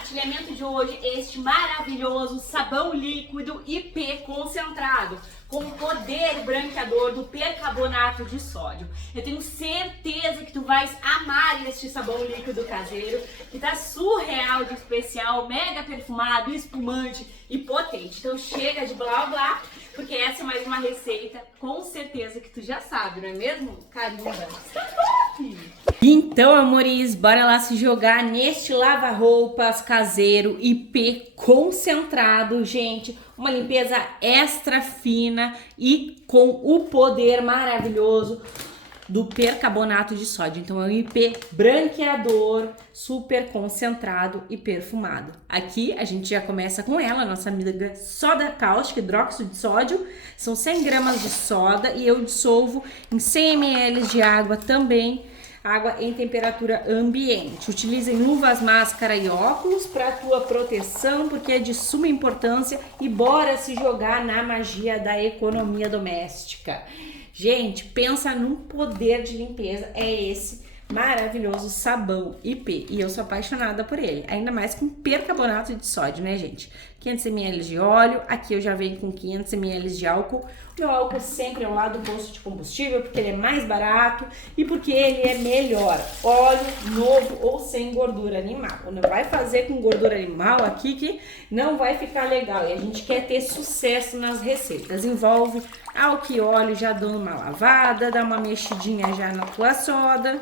compartilhamento de hoje este maravilhoso sabão líquido IP concentrado com o poder branqueador do percarbonato de sódio. Eu tenho certeza que tu vais amar este sabão líquido caseiro, que tá surreal de especial, mega perfumado, espumante e potente. Então chega de blá blá, porque essa é mais uma receita, com certeza que tu já sabe, não é mesmo? Carimba! Então, amores, bora lá se jogar neste lava-roupas caseiro IP concentrado, gente. Uma limpeza extra fina e com o poder maravilhoso do percarbonato de sódio. Então é um IP branqueador, super concentrado e perfumado. Aqui a gente já começa com ela, nossa amiga soda cáustica, hidróxido de sódio. São 100 gramas de soda e eu dissolvo em 100 ml de água também. Água em temperatura ambiente. Utilizem luvas, máscara e óculos para tua proteção, porque é de suma importância, e bora se jogar na magia da economia doméstica. Gente, pensa num poder de limpeza, é esse maravilhoso sabão IP, e eu sou apaixonada por ele, ainda mais com percarbonato de sódio, né, gente? 500 ml de óleo, aqui eu já venho com 500 ml de álcool. O meu álcool sempre ao lado do posto de combustível, porque ele é mais barato e porque ele é melhor. Óleo novo ou sem gordura animal. Não vai fazer com gordura animal aqui que não vai ficar legal. E a gente quer ter sucesso nas receitas. Envolve álcool e óleo, já dando uma lavada, dá uma mexidinha já na tua soda.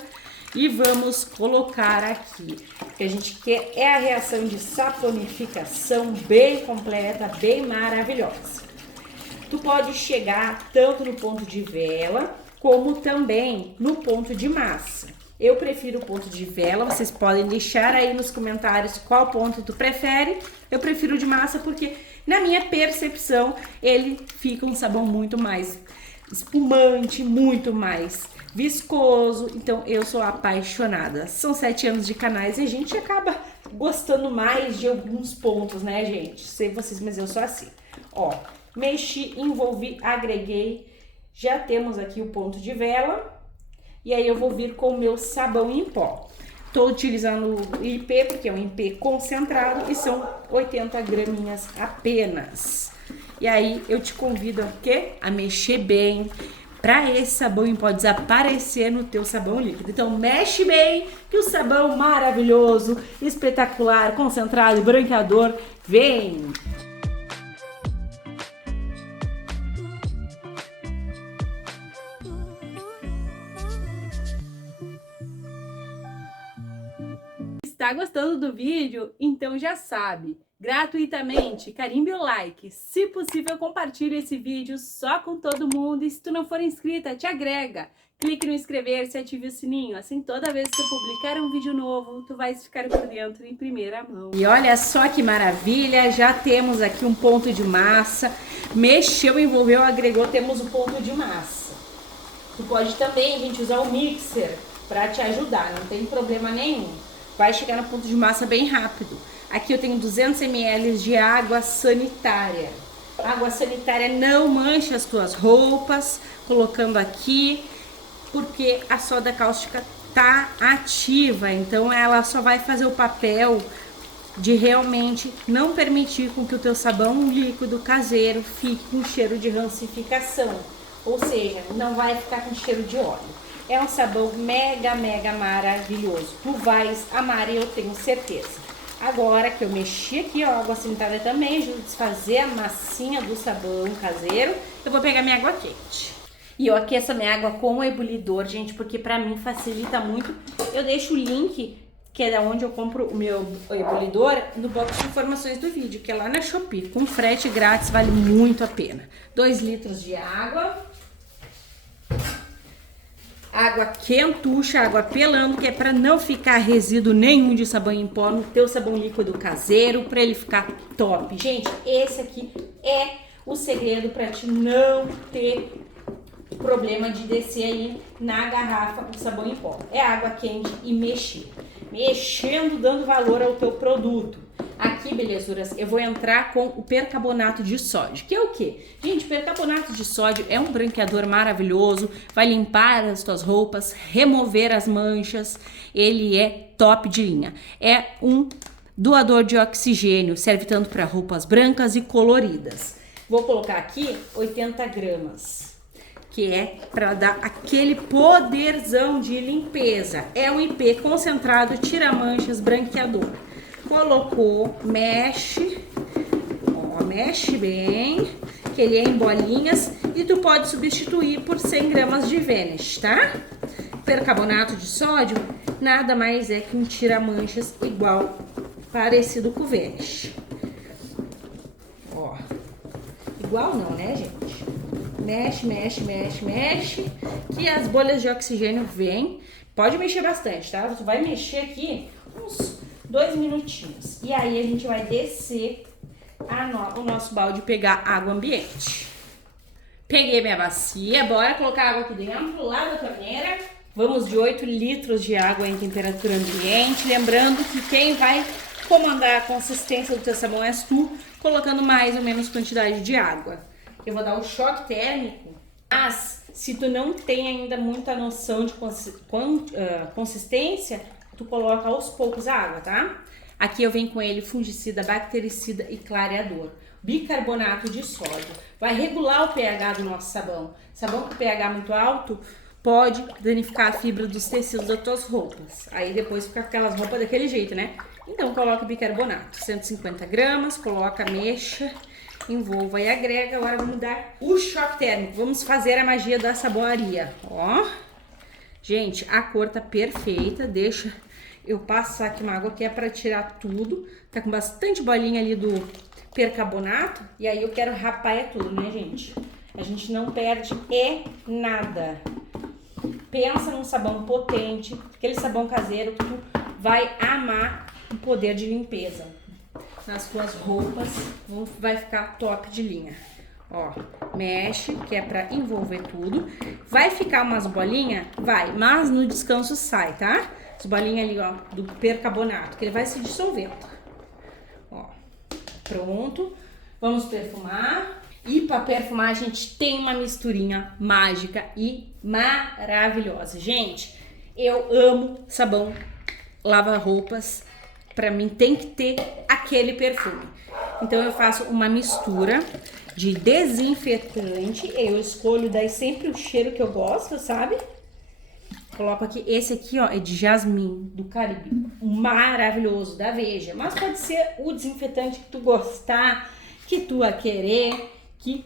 E vamos colocar aqui, o que a gente quer é a reação de saponificação bem completa, bem maravilhosa. Tu pode chegar tanto no ponto de vela, como também no ponto de massa. Eu prefiro o ponto de vela, vocês podem deixar aí nos comentários qual ponto tu prefere. Eu prefiro o de massa porque, na minha percepção, ele fica um sabão muito mais espumante, muito mais viscoso. Então eu sou apaixonada. São 7 anos de canais e a gente acaba gostando mais de alguns pontos, né, gente? Sei vocês, mas eu sou assim. Ó, mexi, envolvi, agreguei. Já temos aqui o ponto de vela. E aí eu vou vir com o meu sabão em pó. Tô utilizando o IP porque é um IP concentrado e são 80 graminhas apenas. E aí eu te convido a mexer bem, para esse sabão em pó desaparecer no teu sabão líquido. Então mexe bem, que o sabão maravilhoso, espetacular, concentrado e branqueador vem! Está gostando do vídeo? Então já sabe, gratuitamente, carimbe o like, se possível compartilhe esse vídeo só com todo mundo, e se tu não for inscrita, te agrega, clique no inscrever-se e ative o sininho, assim toda vez que eu publicar um vídeo novo, tu vais ficar por dentro em primeira mão. E olha só que maravilha, já temos aqui um ponto de massa, mexeu, envolveu, agregou, temos o ponto de massa. Tu pode também, gente, usar o mixer para te ajudar, não tem problema nenhum. Vai chegar no ponto de massa bem rápido. Aqui eu tenho 200 ml de água sanitária. Água sanitária não mancha as tuas roupas. Colocando aqui, porque a soda cáustica tá ativa. Então ela só vai fazer o papel de realmente não permitir com que o teu sabão líquido caseiro fique com cheiro de rancificação. Ou seja, não vai ficar com cheiro de óleo. É um sabão mega, mega maravilhoso. Tu vais amar, eu tenho certeza. Agora que eu mexi aqui, ó, a água sanitária também ajuda a desfazer a massinha do sabão caseiro. Eu vou pegar minha água quente. E eu aqueço a minha água com o ebulidor, gente, porque pra mim facilita muito. Eu deixo o link, que é da onde eu compro o meu ebulidor, no box de informações do vídeo, que é lá na Shopee. Com frete grátis, vale muito a pena. 2 litros de água. Água quentucha, água pelando, que é para não ficar resíduo nenhum de sabão em pó no teu sabão líquido caseiro, para ele ficar top. Gente, esse aqui é o segredo para te não ter problema de descer aí na garrafa o sabão em pó. É água quente e mexer. Mexendo, dando valor ao teu produto. Aqui, belezuras, eu vou entrar com o percarbonato de sódio, que é o quê? Gente, percarbonato de sódio é um branqueador maravilhoso, vai limpar as tuas roupas, remover as manchas, ele é top de linha. É um doador de oxigênio, serve tanto para roupas brancas e coloridas. Vou colocar aqui 80 gramas, que é para dar aquele poderzão de limpeza. É um IP concentrado, tira manchas, branqueador. Colocou, mexe, ó, mexe bem, que ele é em bolinhas e tu pode substituir por 100 gramas de Vanish, tá? Percarbonato de sódio nada mais é que um tira-manchas igual, parecido com o Vanish. Ó, igual não, né, gente? Mexe, mexe, mexe, mexe, que as bolhas de oxigênio vêm. Pode mexer bastante, tá? Você vai mexer aqui uns 2 minutinhos. E aí a gente vai descer o nosso balde e pegar água ambiente. Peguei minha bacia, bora colocar água aqui dentro, lá da torneira. Vamos de 8 litros de água em temperatura ambiente. Lembrando que quem vai comandar a consistência do teu sabão és tu, colocando mais ou menos quantidade de água. Eu vou dar o choque térmico, mas se tu não tem ainda muita noção de consistência, tu coloca aos poucos a água, tá? Aqui eu venho com ele fungicida, bactericida e clareador. Bicarbonato de sódio. Vai regular o pH do nosso sabão. Sabão com pH muito alto pode danificar a fibra dos tecidos das tuas roupas. Aí depois fica aquelas roupas daquele jeito, né? Então coloca bicarbonato, 150 gramas, coloca, mexa, envolva e agrega. Agora vamos dar o choque térmico. Vamos fazer a magia da saboaria. Ó, gente, a cor tá perfeita. Deixa eu passar aqui uma água que é para tirar tudo. Tá com bastante bolinha ali do percarbonato. E aí eu quero rapar é tudo, né, gente? A gente não perde nada. Pensa num sabão potente, aquele sabão caseiro que tu vai amar o poder de limpeza. Nas suas roupas vai ficar top de linha. Ó, mexe, que é pra envolver tudo. Vai ficar umas bolinhas? Vai, mas no descanso sai, tá? As bolinhas ali, ó, do percarbonato, que ele vai se dissolvendo. Ó, pronto. Vamos perfumar. E para perfumar a gente tem uma misturinha mágica e maravilhosa. Gente, eu amo sabão lava-roupas. Para mim tem que ter aquele perfume. Então eu faço uma mistura de desinfetante. Eu escolho daí sempre o cheiro que eu gosto, sabe? Coloco aqui, esse aqui, ó, é de jasmim do Caribe. Maravilhoso, da Veja. Mas pode ser o desinfetante que tu gostar, que tu a querer, que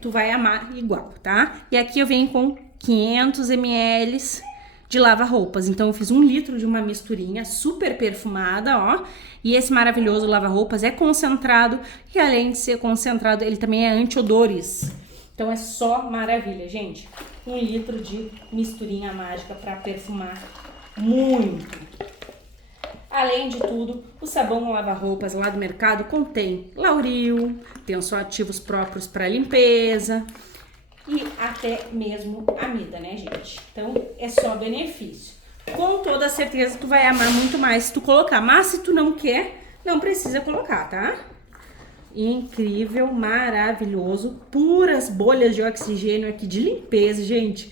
tu vai amar igual, tá? E aqui eu venho com 500 ml de lava-roupas. Então eu fiz 1 litro de uma misturinha super perfumada, ó. E esse maravilhoso lava-roupas é concentrado e além de ser concentrado, ele também é anti-odores. Então é só maravilha, gente. 1 litro de misturinha mágica para perfumar muito. Além de tudo, o sabão lava-roupas lá do mercado contém lauril, tem os ativos próprios para limpeza e até mesmo amida, né, gente? Então, é só benefício. Com toda certeza, tu vai amar muito mais se tu colocar. Mas se tu não quer, não precisa colocar, tá? Incrível, maravilhoso. Puras bolhas de oxigênio aqui de limpeza, gente.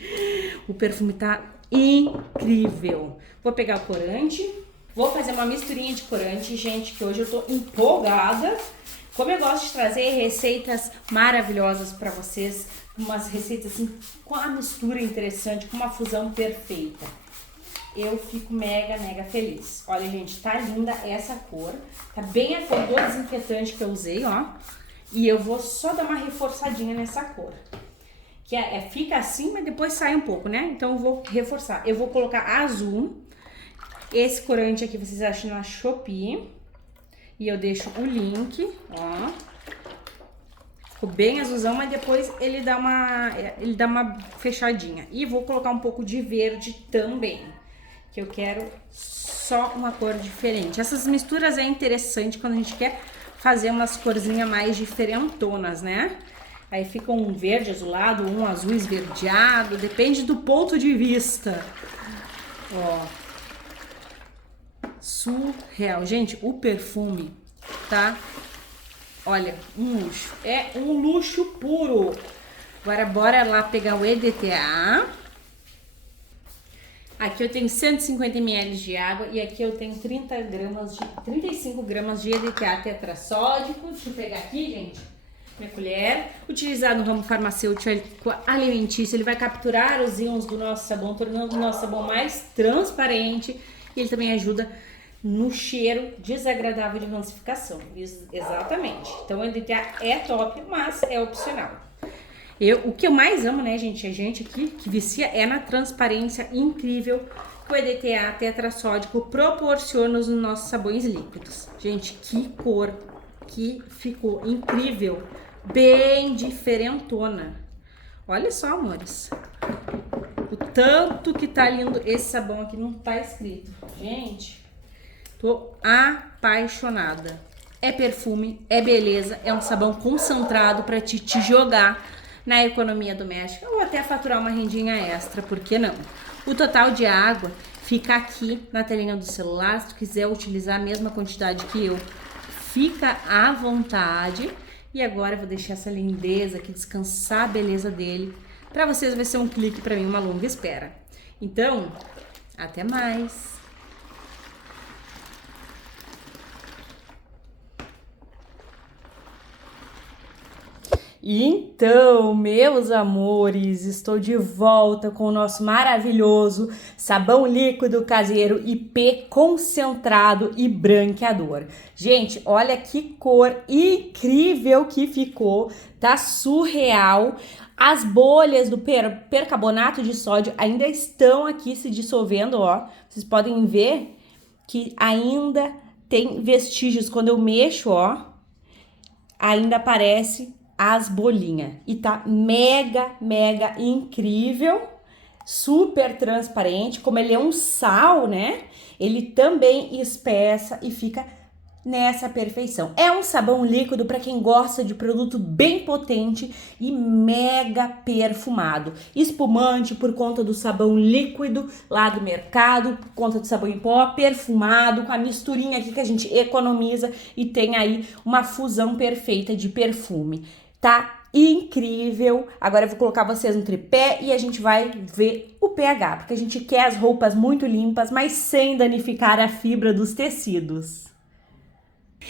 O perfume tá incrível. Vou pegar o corante. Vou fazer uma misturinha de corante, gente, que hoje eu tô empolgada. Como eu gosto de trazer receitas maravilhosas para vocês, umas receitas assim, com a mistura interessante, com uma fusão perfeita. Eu fico mega, mega feliz. Olha, gente, tá linda essa cor. Tá bem a cor do desinfetante que eu usei, ó. E eu vou só dar uma reforçadinha nessa cor. Que fica assim, mas depois sai um pouco, né? Então eu vou reforçar. Eu vou colocar azul. Esse corante aqui vocês acham na Shopee. E eu deixo o link, ó. Ficou bem azulzão, mas depois ele dá uma fechadinha. E vou colocar um pouco de verde também, que eu quero só uma cor diferente. Essas misturas é interessante quando a gente quer fazer umas corzinhas mais diferentonas, né? Aí fica um verde azulado, um azul esverdeado, depende do ponto de vista. Ó. Surreal. Gente, o perfume tá, olha, um luxo. É um luxo puro. Agora bora lá pegar o EDTA. Aqui eu tenho 150 ml de água e aqui eu tenho 35 gramas de EDTA tetrassódico. Deixa eu pegar aqui, gente, minha colher. Utilizado no ramo farmacêutico alimentício, ele vai capturar os íons do nosso sabão, tornando o nosso sabão mais transparente. E ele também ajuda no cheiro desagradável de rancificação. Exatamente. Então o EDTA é top, mas é opcional. O que eu mais amo, né, gente, a gente aqui que vicia é na transparência incrível que o EDTA tetrassódico proporciona nos nossos sabões líquidos. Gente, que cor que ficou incrível, bem diferentona. Olha só, amores, o tanto que tá lindo esse sabão aqui, não tá escrito. Gente, tô apaixonada. É perfume, é beleza, é um sabão concentrado para te jogar na economia doméstica ou até faturar uma rendinha extra, por que não? O total de água fica aqui na telinha do celular. Se tu quiser utilizar a mesma quantidade que eu, fica à vontade. E agora eu vou deixar essa lindeza aqui descansar a beleza dele. Para vocês vai ser um clique, para mim uma longa espera. Então, até mais! Então, meus amores, estou de volta com o nosso maravilhoso sabão líquido caseiro IP concentrado e branqueador. Gente, olha que cor incrível que ficou, tá surreal. As bolhas do percarbonato de sódio ainda estão aqui se dissolvendo, ó. Vocês podem ver que ainda tem vestígios. Quando eu mexo, ó, ainda aparece as bolinhas. E tá mega incrível, super transparente. Como ele é um sal, né? Ele também espessa e fica nessa perfeição. É um sabão líquido para quem gosta de produto bem potente e mega perfumado. Espumante por conta do sabão líquido lá do mercado, por conta do sabão em pó, perfumado, com a misturinha aqui que a gente economiza e tem aí uma fusão perfeita de perfume. Tá incrível. Agora eu vou colocar vocês no tripé e a gente vai ver o pH, porque a gente quer as roupas muito limpas, mas sem danificar a fibra dos tecidos.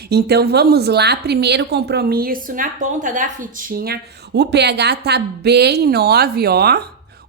Então vamos lá, primeiro compromisso na ponta da fitinha. O pH tá bem 9, ó.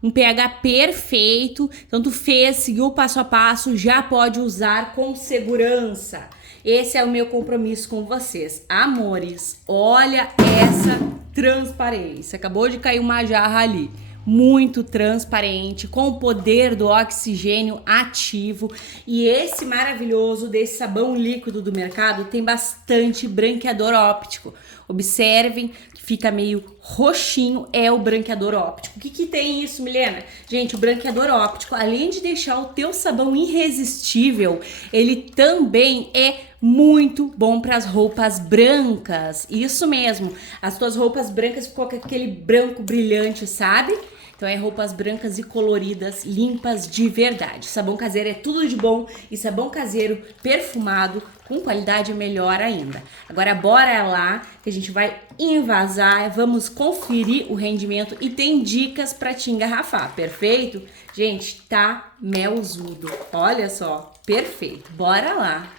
Um pH perfeito. Então tu fez, seguiu o passo a passo, já pode usar com segurança. Esse é o meu compromisso com vocês. Amores, olha essa transparência. Acabou de cair uma jarra ali. Muito transparente, com o poder do oxigênio ativo. E esse maravilhoso desse sabão líquido do mercado tem bastante branqueador óptico. Observem que fica meio roxinho, é o branqueador óptico. O que tem isso, Milena? Gente, o branqueador óptico, além de deixar o teu sabão irresistível, ele também é muito bom para as roupas brancas. Isso mesmo, as tuas roupas brancas ficou com aquele branco brilhante, sabe? Então é roupas brancas e coloridas, limpas de verdade. Sabão caseiro é tudo de bom e sabão caseiro perfumado com qualidade melhor ainda. Agora bora lá que a gente vai envasar, vamos conferir o rendimento e tem dicas para te engarrafar, perfeito? Gente, tá melzudo, olha só, perfeito, bora lá.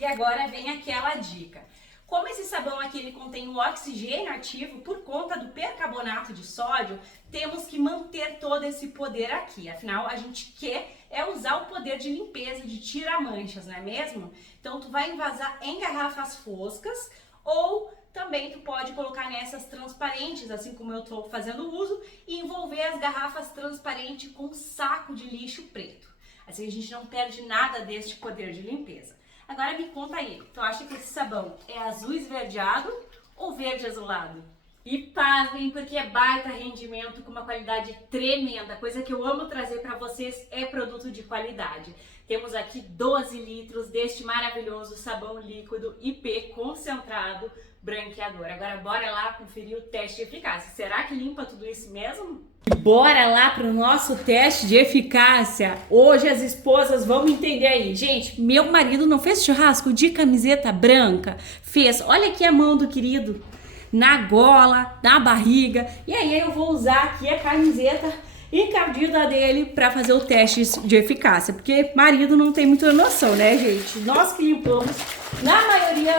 E agora vem aquela dica. Como esse sabão aqui ele contém o oxigênio ativo por conta do percarbonato de sódio, temos que manter todo esse poder aqui. Afinal, a gente quer usar o poder de limpeza, de tirar manchas, não é mesmo? Então, tu vai envasar em garrafas foscas ou também tu pode colocar nessas transparentes, assim como eu estou fazendo uso, e envolver as garrafas transparentes com um saco de lixo preto. Assim a gente não perde nada deste poder de limpeza. Agora me conta aí, tu acha que esse sabão é azul esverdeado ou verde azulado? E pasmem, porque é baita rendimento com uma qualidade tremenda. Coisa que eu amo trazer para vocês é produto de qualidade. Temos aqui 12 litros deste maravilhoso sabão líquido IP concentrado branqueador. Agora bora lá conferir o teste de eficácia. Será que limpa tudo isso mesmo? Bora lá pro nosso teste de eficácia. Hoje as esposas vão entender aí. Gente, meu marido não fez churrasco de camiseta branca? Fez. Olha aqui a mão do querido. Na gola, na barriga. E aí eu vou usar aqui a camiseta encardida dele para fazer o teste de eficácia, porque marido não tem muita noção, né, gente? Nós que limpamos, na maioria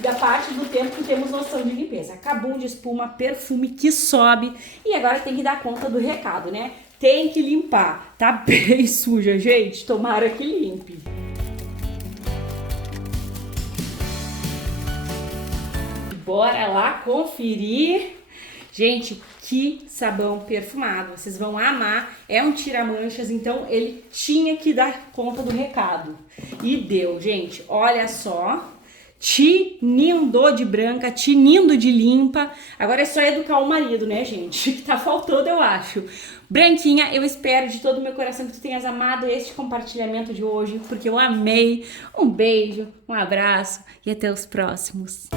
da parte do tempo que temos noção de limpeza. Cabum de espuma, perfume que sobe, e agora tem que dar conta do recado, né? Tem que limpar, tá bem suja, gente, tomara que limpe. Bora lá conferir. Gente, que sabão perfumado. Vocês vão amar. É um tira-manchas, então ele tinha que dar conta do recado. E deu, gente. Olha só. Tinindo de branca, tinindo de limpa. Agora é só educar o marido, né, gente? Que tá faltando, eu acho. Branquinha, eu espero de todo o meu coração que tu tenhas amado este compartilhamento de hoje, porque eu amei. Um beijo, um abraço e até os próximos.